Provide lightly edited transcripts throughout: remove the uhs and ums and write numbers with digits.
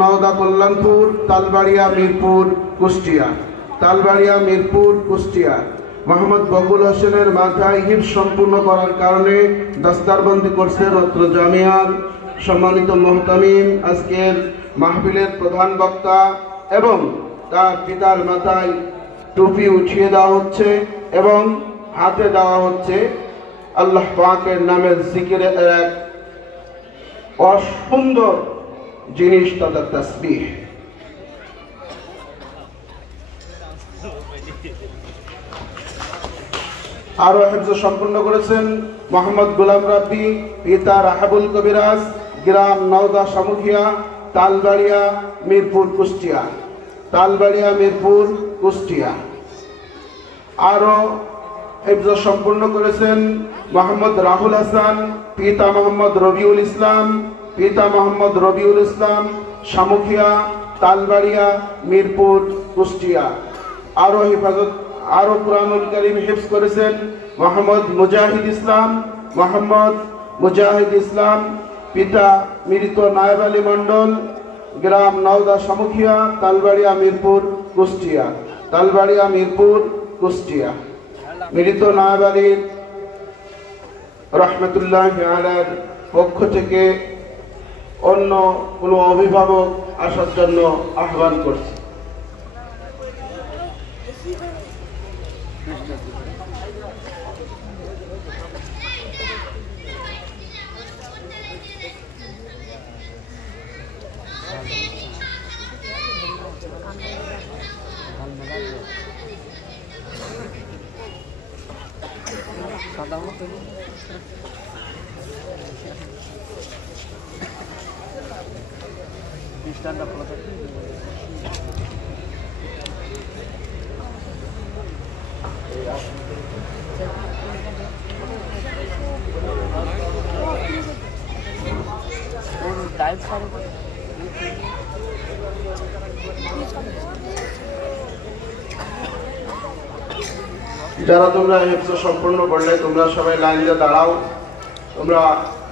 নওদা কল্যাণপুর, তালবাড়িয়া মিরপুর কুষ্টিয়া, তালবাড়িয়া মিরপুর কুষ্টিয়া। মোহাম্মদ বকুল হোসেনের মাথায় হিফজ সম্পূর্ণ করার কারণে দস্তারবন্দি করছে রত্র জামিয়ার সম্মানিত মুহতামিম, আজকের মাহফিলের প্রধান বক্তা, এবং তার পিতার মাথায় টুপি উঠিয়ে দেওয়া হচ্ছে এবং হাতে দেওয়া হচ্ছে আল্লাহ পাকের নামের জিকিরের এক অসুন্দর জিনিস তথা তাসবিহ। আরো হিফজ সম্পূর্ণ করেছেন মোহাম্মদ গোলাম রাব্বি, পিতা রাহাবুল কবিরাজ, গ্রাম নওদা সামুখিয়া, তালবাড়িয়া মিরপুর কুষ্টিয়া, তালবাড়িয়া মিরপুর কুষ্টিয়া। আরো হিফজ সম্পূর্ণ করেছেন মোহাম্মদ রাহুল হাসান, পিতা মোহাম্মদ রবিউল ইসলাম, পিতা মোহাম্মদ রবিউল ইসলাম, সামুখিয়া, তালবাড়িয়া মিরপুর কুষ্টিয়া। আরো কুরআনুল কারীম হিফজ করেছেন মোহাম্মদ মুজাহিদ ইসলাম, মোহাম্মদ মুজাহিদ ইসলাম, পিতা মৃত নায়েব আলী মন্ডল, গ্রাম নওদা সামুখিয়া, তালবাড়িয়া মিরপুর কুষ্টিয়া, তালবাড়িয়া মিরপুর কুষ্টিয়া। মৃত নায়েব আলী রহমতুল্লাহি আলাইহির পক্ষ থেকে অন্য কোনো অভিভাবক আসার জন্য আহ্বান করছি। যারা তোমরা হিফজ সম্পূর্ণ করলে তোমরা সবাই লাইন দিয়ে দাঁড়াও। তোমরা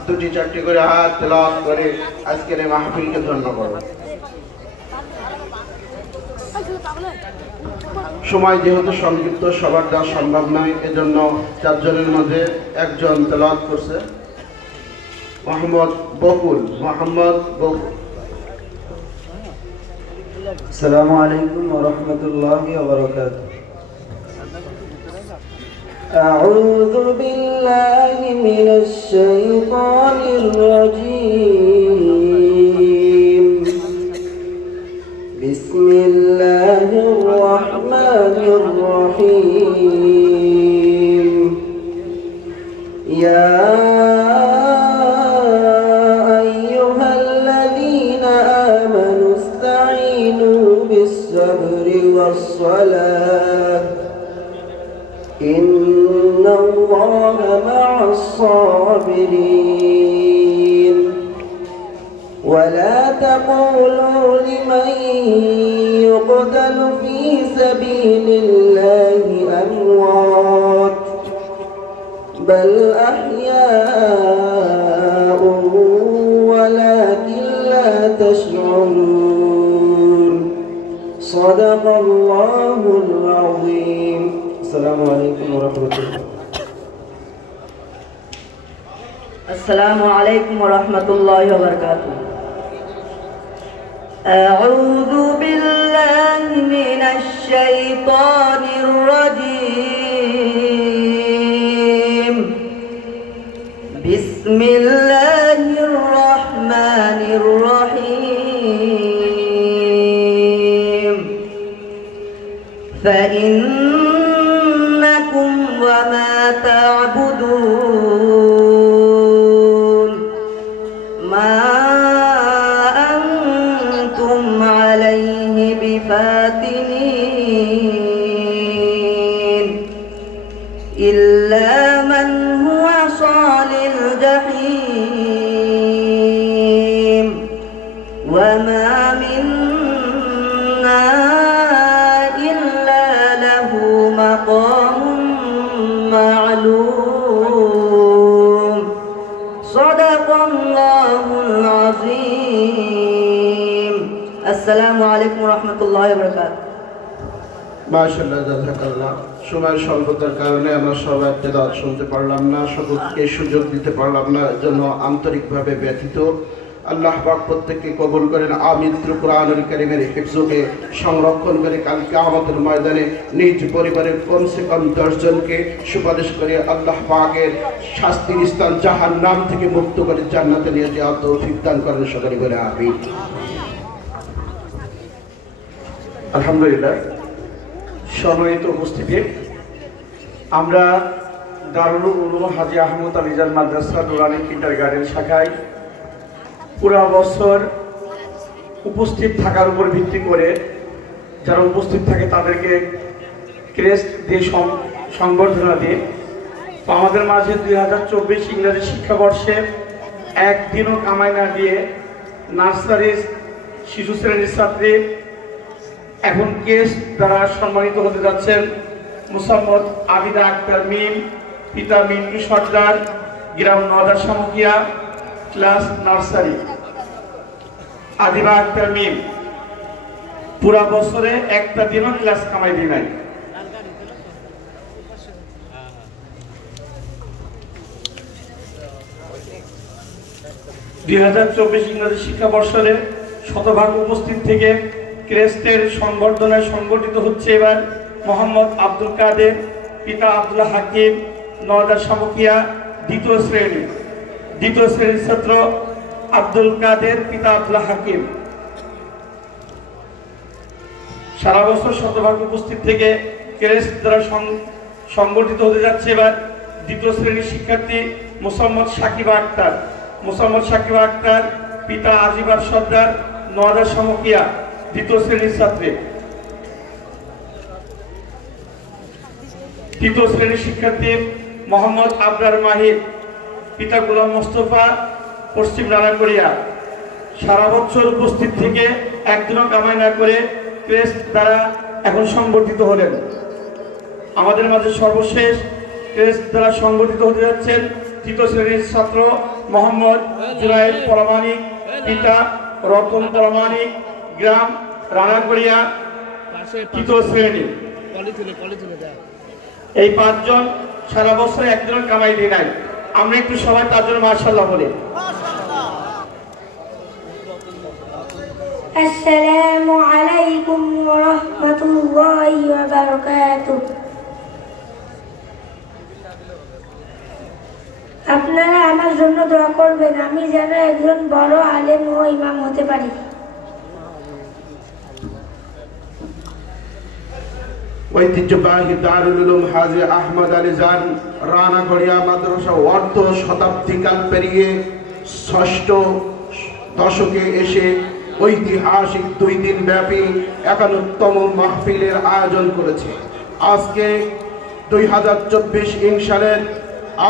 দুটি চারটি করে হাত তেলাওয়াত করে আজকের এই মাহফিলকে ধন্য করো। সময় যেহেতু সংক্ষিপ্ত, সবার দেওয়া সম্ভব নয়, এজন্য চারজনের মধ্যে একজন তেলাওয়াত করছে, মোহাম্মদ বকুল। মোহাম্মদ বকুল। আসসালামু আলাইকুম ওয়া রাহমাতুল্লাহি ওয়া বারাকাতুহু। أعوذ بالله من الشيطان الرجيم. بسم الله الرحمن الرحيم. يا أيها الذين آمنوا استعينوا بالصبر والصلاة إن الله مع الصابرين. ولا تقولوا لمن يقتل في سبيل الله أموات بل أحياء ولكن لا تشعرون. صدق الله العظيم. السلام عليكم ورحمة الله. السلام عليكم ورحمة الله وبركاته. أعوذ بالله من الشيطان الرجيم. بسم الله الرحمن الرحيم. فإنكم وما تعبدون ما أنتم عليه بفاتنين إلا من هو صال الجحيم وما منا إلا له مقام معلوم. صدق الله العظيم. আসসালামু আলাইকুম ওয়া রাহমাতুল্লাহি ওয়া বারাকাতুহু। মাশাআল্লাহ, জাযাকাল্লাহ। সময়ের স্বল্পতার কারণে আমরা সবাই তেলাওয়াত শুনতে পারলাম না, সকলকে সুযোগ দিতে পারলাম না, এর জন্য আন্তরিকভাবে ব্যথিত। আল্লাহ পাক প্রত্যেককে কবুল করেন। আমিন। কুরআনুল কারীমের হিফজকে সংরক্ষণ করে কাল কিয়ামতের ময়দানে নিজ পরিবারের কমসে কম 10 জনকে সুপারিশ করে আল্লাহ পাকের শাস্তির স্থান জাহান্নাম থেকে মুক্ত করে জান্নাতে নিয়ে যাওয়ার তৌফিক দান করেন। সকলে বলে আমিন। আলহামদুলিল্লাহ। সম্মানিত উপস্থিতি, আমরা দারুল উলুম হাজী আহমদ আলীজান মাদ্রাসা নুরানী কিন্ডারগার্টেন শাখায় পুরা বছর উপস্থিত থাকার উপর ভিত্তি করে যারা উপস্থিত থাকে তাদেরকে ক্রেস্ট দিয়ে সংবর্ধনা দিয়ে আমাদের মাঝে 2024 ইংরেজি শিক্ষাবর্ষে একদিনও কামাই না দিয়ে নার্সারি শিশু শ্রেণীর ছাত্রী এখন গেস্ট দ্বারা সম্মানিত হতে যাচ্ছেন মোসাম্মদ আবিদা আক্তার মিম, পিতা মিন্টু সর্দার, গ্রাম নওদা সামুকিয়া, ক্লাস নার্সারি। আদিবা আক্তার মিম পুরা বছরে একটা দিনও ক্লাস কামাই দি নাই। ইংরেজি শিক্ষাবর্ষে শতভাগ উপস্থিত থেকে ক্রেস্টের সংবর্ধনায় সংগঠিত হচ্ছে এবার মোহাম্মদ আব্দুল কাদের, পিতা আব্দুল্লাহ হাকিম, নওদা সামুকিয়া, দ্বিতীয় শ্রেণীর ছাত্র আব্দুল কাদের, পিতা আব্দুল্লাহ হাকিম। সারা বছর শতভাগ উপস্থিত থেকে ক্রেস্ট দ্বারা সংগঠিত হতে যাচ্ছে এবার দ্বিতীয় শ্রেণীর শিক্ষার্থী মোসাম্মদ সাকিবা আক্তার, পিতা আজিবার সর্দার, নওদা সামুকিয়া, দ্বিতীয় শ্রেণীর ছাত্রী। তৃতীয় শ্রেণীর শিক্ষার্থী মোহাম্মদ আবরার মাহির, পিতা গোলাম মোস্তফা, পশ্চিম রানাকড়িয়া। সারা বছর উপস্থিত থেকে একদিনও কামাই না করে ক্রেস্ট দ্বারা এখন সংগঠিত হলেন। আমাদের মাঝে সর্বশেষ ক্রেস্ট দ্বারা সংগঠিত হতে যাচ্ছেন তৃতীয় শ্রেণীর ছাত্র মোহাম্মদ জুনায়েদ পরামানিক, পিতা রতন পরামানিক, গ্রাম রানাকড়িয়া, তৃতীয় শ্রেণী। এই 5 জন সারা বছর একজন কামাই দিয়ে নাই। আমরা একটু সবাই তার জন্য মাশাআল্লাহ বলি। আসসালামু আলাইকুম ওয়া রাহমাতুল্লাহি ওয়া বারাকাতুহু। আপনারা আমার জন্য দোয়া করবেন, আমি যেন একজন বড় আলেম ও ইমাম হতে পারি। ঐতিহ্যবাহী দারুল উলুম হাজী আহমদ আলীজান রানাগড়িয়া মাদ্রাসা অর্ধ শতাব্দীকাল পেরিয়ে 6ষ্ঠ দশকে এসে ঐতিহাসিক 2 দিন ব্যাপী 51তম মাহফিলের আয়োজন করেছে। আজকে 2024 সালের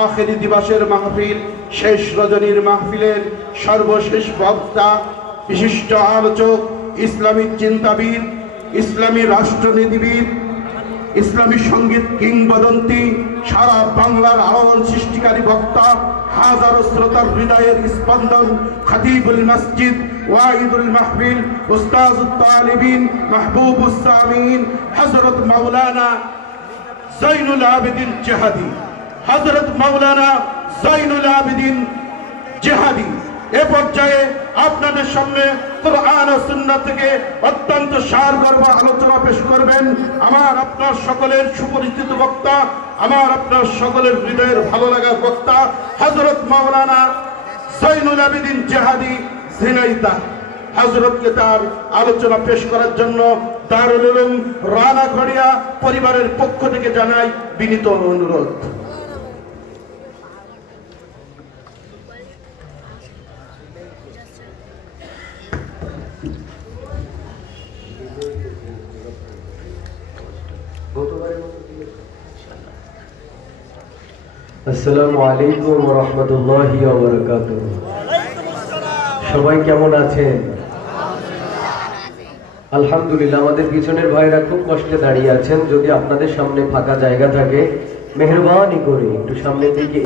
আখেরি দিবসের মাহফিল, শেষ রজনীর মাহফিলের সর্বশেষ বক্তা, বিশিষ্ট আলোচক, ইসলামী চিন্তাবিদ, ইসলামী রাষ্ট্রনীতিবিদ, ইসলামী সঙ্গীত কিংবদন্তি, সারা বাংলার আলোড়ন সৃষ্টিকারী বক্তা, হাজারো শ্রোতার হৃদয়ের স্পন্দন, খতিবুল মসজিদ, ওয়াইদুল মাহফিল, উস্তাজুত তালিবিন, মাহবুবুস সামিন, হযরত মাওলানা জৈনুল আবেদিন জিহাদি, হযরত মাওলানা জৈনুল আবেদিন জিহাদি এ পর্যায়ে আপনাদের সামনে কুরআন ও সুন্নাহ থেকে অত্যন্ত সারগর্ভ আলোচনা পেশ করবেন আমার আপনার সকলের সুপরিচিত বক্তা, আমার আপনার সকলের হৃদয়ের ভালো লাগার বক্তা হযরত মাওলানা জৈনুল আবেদিন জিহাদি ঝিনাইদহ। হযরতকে তার আলোচনা পেশ করার জন্য দারুল উলুম রানাগড়িয়া পরিবারের পক্ষ থেকে জানাই বিনীত অনুরোধ। আসসালামু আলাইকুম ওয়া রাহমাতুল্লাহি ওয়া বারাকাতুহু। সবাই কেমন আছেন? আলহামদুলিল্লাহ। আমাদের পিছনের ভাইরা খুব কষ্টে দাঁড়িয়ে আছেন। যদি আপনাদের সামনে ফাঁকা জায়গা থাকে মেহেরবানি করে একটু সামনের দিকে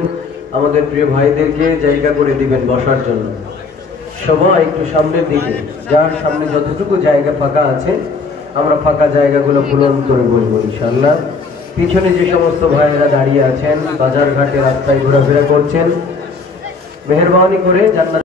আমাদের প্রিয় ভাইদেরকে জায়গা করে দিবেন বসার জন্য। সবাই একটু সামনের দিকে, যার সামনে যতটুকু জায়গা ফাঁকা আছে আমরা ফাঁকা জায়গাগুলো পূরণ করে বলবো ইনশাআল্লাহ। পিছনে যে সমস্ত ভাইয়েরা দাঁড়িয়ে আছেন, বাজার ঘাটে রাস্তায় ঘোরাফেরা করছেন, মেহেরবানি করে জান্নাত